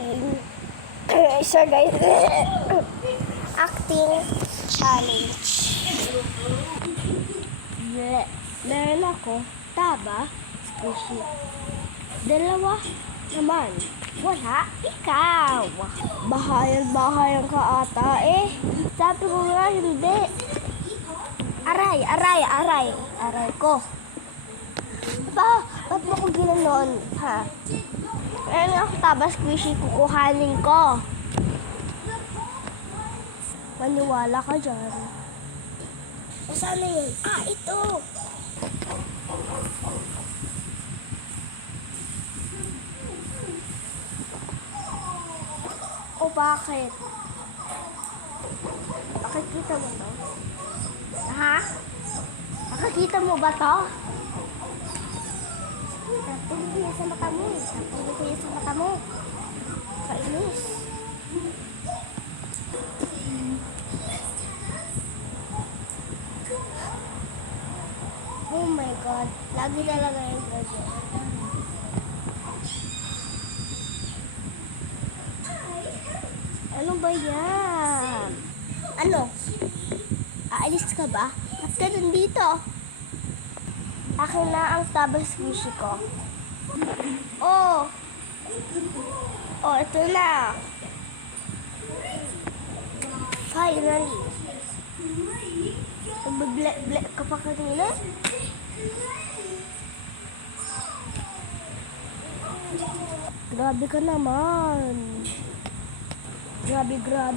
acting. Isa guys, acting challenge. Meron ako, taba, squishy. Dalawa naman. Wala, ikaw. Bahayan ka ata eh. Sabi ko nga hindi. Aray ko. Ba't mo ko ginanon, ha? Meron ako taba, squishy, kukuhanin ko. Maniwala ka dyan. O sana yun? Ito. O bakit? Nakikita mo to? Ha? Nakikita mo ba to? Tapos niya sa mata mo. Kainis. Oh my God. Lagi talaga yung ganyan. Ano ba yan? Ano? Aalis ka ba? At ka nandito? Akin na ang taba squishy ko. Oh, ito na. Finally. Nagbe-ble ka pa kanina? Grabe ka naman. Grabe ka.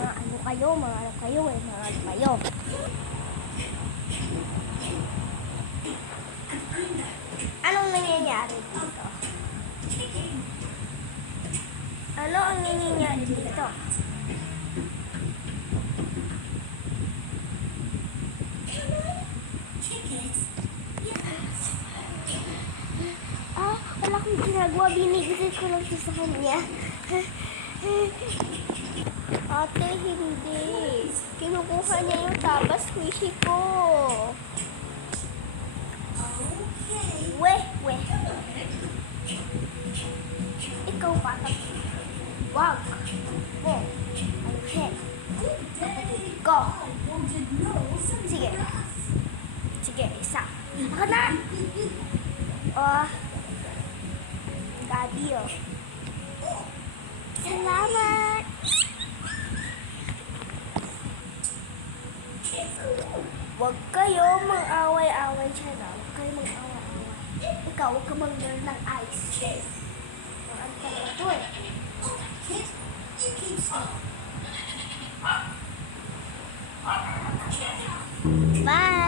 Mga ano kayo. Anong nangyayari dito? Ano ang nangyayari dito? Wala akong ginagawa. Binigay ko lang sa kanya. Ate, hindi. Kinukuha niya yung taba squishy ko. Weh. Ikaw pa. Wag. Aluhin. Go. Sige, isa. Ako na. Gabi, Salamat. Huwag kayo mang-away-away dyan, Ikaw, huwag ka mang-learn ng ice. Ang talaga to eh. Bye!